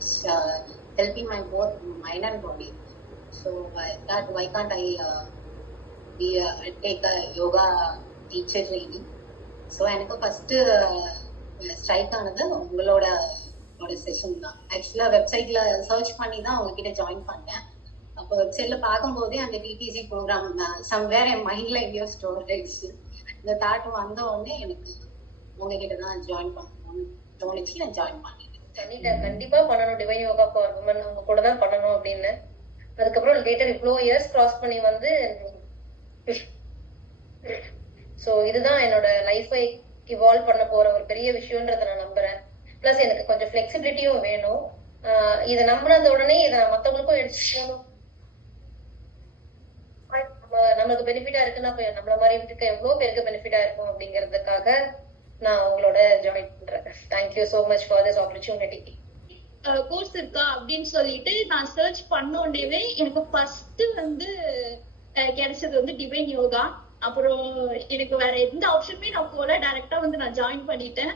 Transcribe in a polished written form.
it's helping my both mind and body. So I thought, why can't I take a yoga teacher training? So எனக்கு first strike ஆனது உங்களோட session தான். ஆக்சுவலாக வெப்சைட்டில் search பண்ணி தான் உங்ககிட்ட ஜாயின் பண்ணேன். அப்போ வெப்சைட்டில் பார்க்கும்போதே அந்த டிடிசி ப்ரோக்ராம் சம்வேர் என் மைண்டில் எங்கேயோ ஸ்டோர் ஆயிடுச்சு. இந்த தாட் வந்த உடனே எனக்கு உங்ககிட்ட தான் ஜாயின் பண்ணணும்னு தோணுச்சு. நான் ஜாயின் பண்ணிட்டேன். கண்டிப்பாக பண்ணணும் டிவைன் யோகா ஃபார் உமன், அவங்க கூட தான் பண்ணணும் அப்படின்னு. அதுக்கப்புறம் லேட்டர் இவ்வளோ இயர்ஸ் கிராஸ் பண்ணி வந்து ஸோ இதுதான் என்னோட லைஃபை இவால்வ் பண்ண போற ஒரு பெரிய விஷயம்ன்றத நான் நம்புறேன். பிளஸ் எனக்கு கொஞ்சம் ஃபிளெக்சிபிலிட்டியும் வேணும். இதை நம்பினத உடனே இதை மற்றவங்களுக்கும் எடுத்துக்கணும். நம்மளுக்கு பெனிஃபிட்டா இருக்குன்னா நம்மள மாதிரி இருக்க எவ்வளவு பேருக்கு பெனிஃபிட்டா இருக்கும் அப்படிங்கிறதுக்காக நான் உங்களோட ஜாயின் பண்றேன். Thank you so much for this opportunity. Course இருக்கா அப்படின்னு சொல்லிட்டு நான் சர்ச் பண்ணோடனே எனக்கு ஃபர்ஸ்ட் வந்து கிடைச்சது வந்து டிவைன் யோகா. அப்புறம் எனக்கு வேற எந்த ஆப்ஷனுமே நான் போல, டைரக்டா வந்து நான் ஜாயின் பண்ணிட்டேன்.